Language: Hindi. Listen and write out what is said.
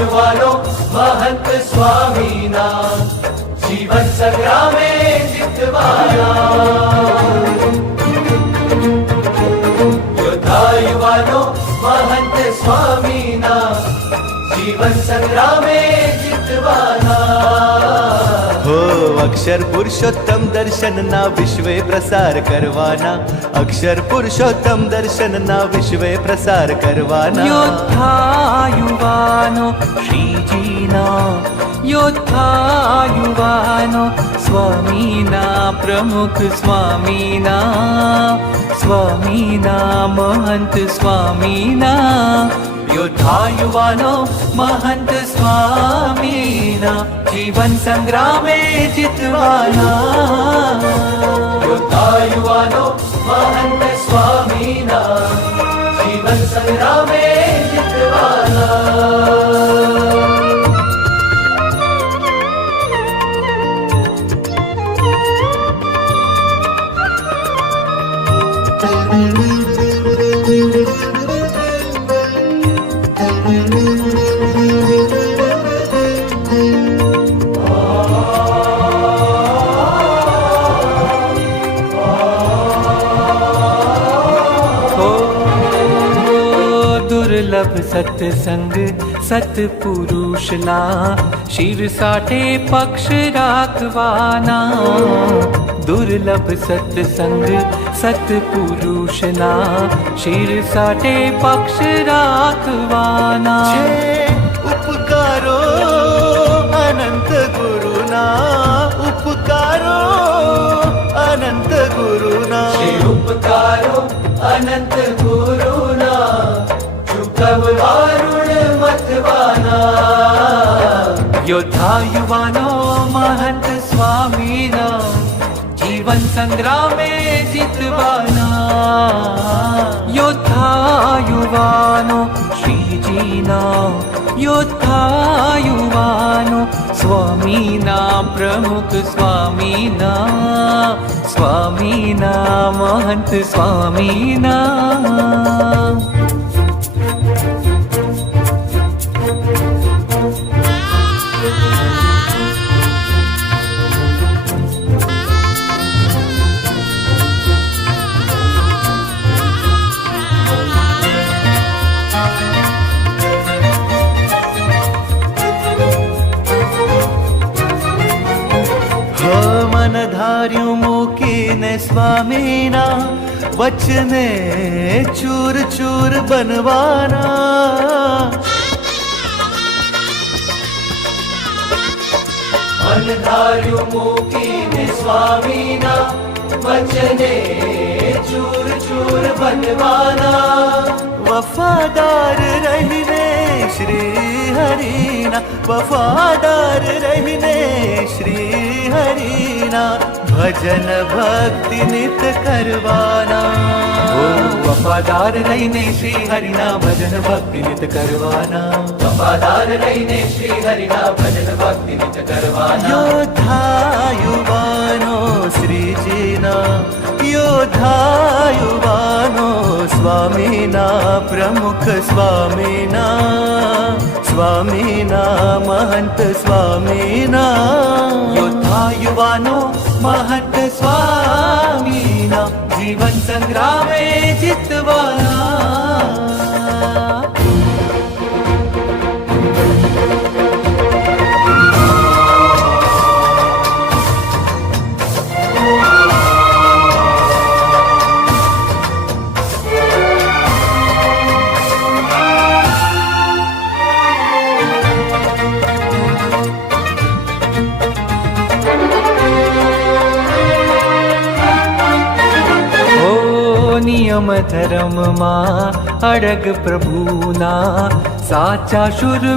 युवानो महंत स्वामीना जीवन संग्रामे जितवाना योद्धा युवानो महंत स्वामीना जीवन संग्रामे जितवाना हो अक्षर पुरुषोत्तम दर्शन ना विश्वे प्रसार करवाना अक्षर पुरुषोत्तम दर्शन ना विश्वे प्रसार करवाना योद्धा युवानो श्रीजीना योद्धा युवानो स्वामीना प्रमुख स्वामीना स्वामीना महंत स्वामीना योद्धा युवानो महंत स्वामीना जीवन संग्रामे जितवाना योद्धा युवानो महंत स्वामीना जीवन संग्रामे जितवाना दुर्लभ सत्संग सत्पुरुषला शिर साठे पक्ष राखवाना दुर्लभ सत्संग सत्पुरुषला शिर साठे पक्ष राखवाना उपकारो अनंत गुरुना उपकारो अनंत गुरुना उपकारो अनंत गुरुना चुकववारुण मतवाना योद्धा युवानो महंत स्वामीना जीवन संग्रामे जितवाना योद्धा युवानो श्रीजीना योद्धा युवानो स्वामीना प्रमुख स्वामीना स्वामीना महंत स्वामीना मनधार्यु मूकीने स्वामीना वचने चूर चूर बनवाना मनधार्यु मूकीने स्वामीना वचने चूर चूर बनवाना वफादार रहने श्री हरिना वफादार रहने श्री हरिना भजन भक्ति नित करवाना वफादार रहने श्री हरिना भजन भक्ति नित करवाना वफादार रहने श्री हरिना भजन भक्ति नित करवाना योद्धा युवानो श्रीजीना योद्धा युवानो स्वामीना प्रमुख स्वामीना स्वामीना महंत स्वामीना योद्धा युवानो महंत स्वामीना जीवन संग्रामे जितवाना નિયમ ધર્મમાં અડગ પ્રભુના સાચા શુર